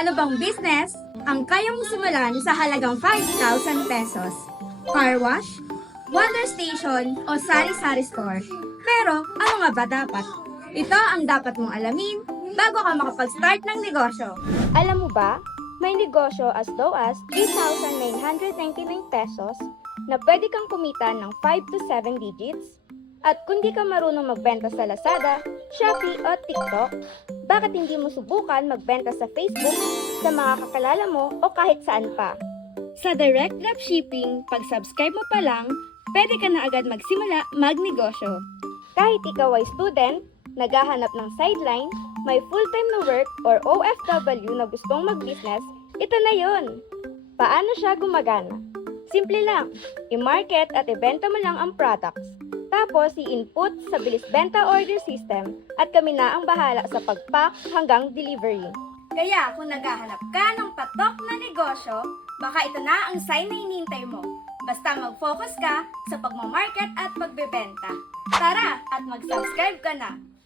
Ano bang business ang kayang simulan sa halagang 5,000 pesos? Car wash, wonder station, o sari-sari store? Pero ano nga ba dapat? Ito ang dapat mong alamin bago ka makapag-start ng negosyo. Alam mo ba, may negosyo as low as 3,999 pesos na pwede kang kumita ng 5 to 7 digits? At kung di ka marunong magbenta sa Lazada, Shopee o TikTok, bakit hindi mo subukan magbenta sa Facebook, sa mga kakalala mo o kahit saan pa? Sa direct dropshipping, pag-subscribe mo pa lang, pwede ka na agad magsimula magnegosyo. Kahit ikaw ay student, naghahanap ng sideline, may full-time na work or OFW na gustong mag-business, ito na yon. Paano siya gumagana? Simple lang, i-market at ibenta mo lang ang products. Tapos i-input sa bilis benta order system at kami na ang bahala sa pag-pack hanggang delivery. Kaya kung naghahanap ka ng patok na negosyo, baka ito na ang sign na hinihintay mo. Basta mag-focus ka sa pagmamarket at pagbebenta. Tara at mag-subscribe ka na!